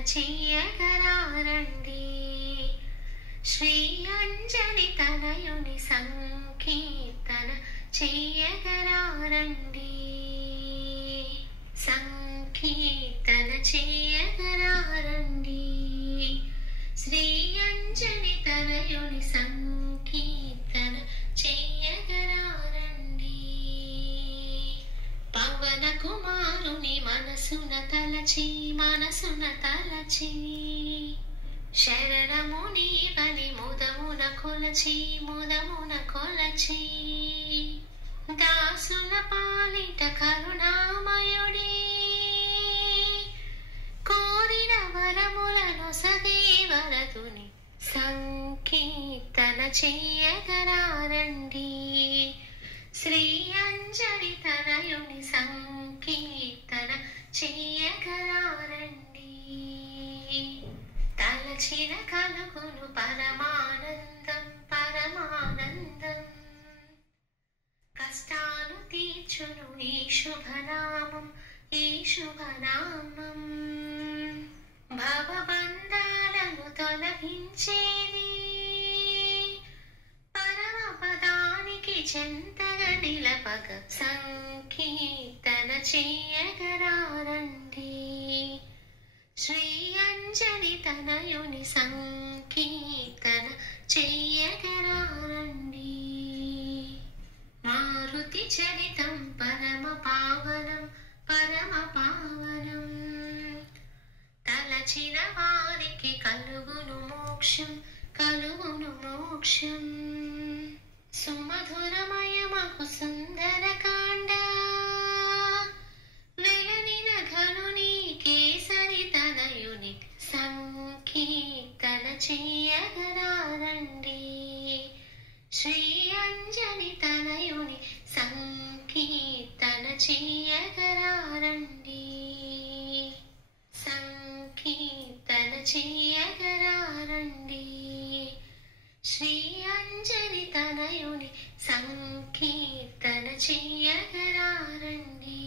చెయ్యగరారండి. శ్రీ అంజని తనయుని సంకీర్తన చెయ్యగరారండి. సంకీర్తన చెయ్యగరారండి. శ్రీ అంజని తనయుని సంకీర్తన చెయ్యగరారండి. పవన కుమారుని మనసున తలచి శరణము నీవని ముదమున కొలచి దాసుల పాలిట కరుణామయుడే కోరిన వరములను సదేవరతుని సంకీర్తన చెయ్యగరారండి. శ్రీ అంజని తనయుని సంకీర్తన చెయ్యగరారండి. తలచిన కలుగును పరమానందం కష్టాలు తీర్చును ఈ శుభనామం భవబంధాలను తొలగించేది పరమ పదానికి చెంతగా నిలపగ సంకీర్తన చెయ్యగరారండి. శ్రీ అంజని తనయుని సంకీర్తన చెయ్యగరారండి. మారుతి చరితం పరమ పావనం తలచిన వారికి కలుగును మోక్షం సుమధురమయమకు సుందరకాండ వెలనిన ఘనుని కేసరి తనయుని సంకీర్తన చెయ్యగరారండి. శ్రీ అంజని తనయుని సంకీర్తన చెయ్యగరారండి. సంకీర్తన చెయ్యగరారండి. శ్రీ అంజని తనయుని సంకీర్తన చెయ్యగరారండి.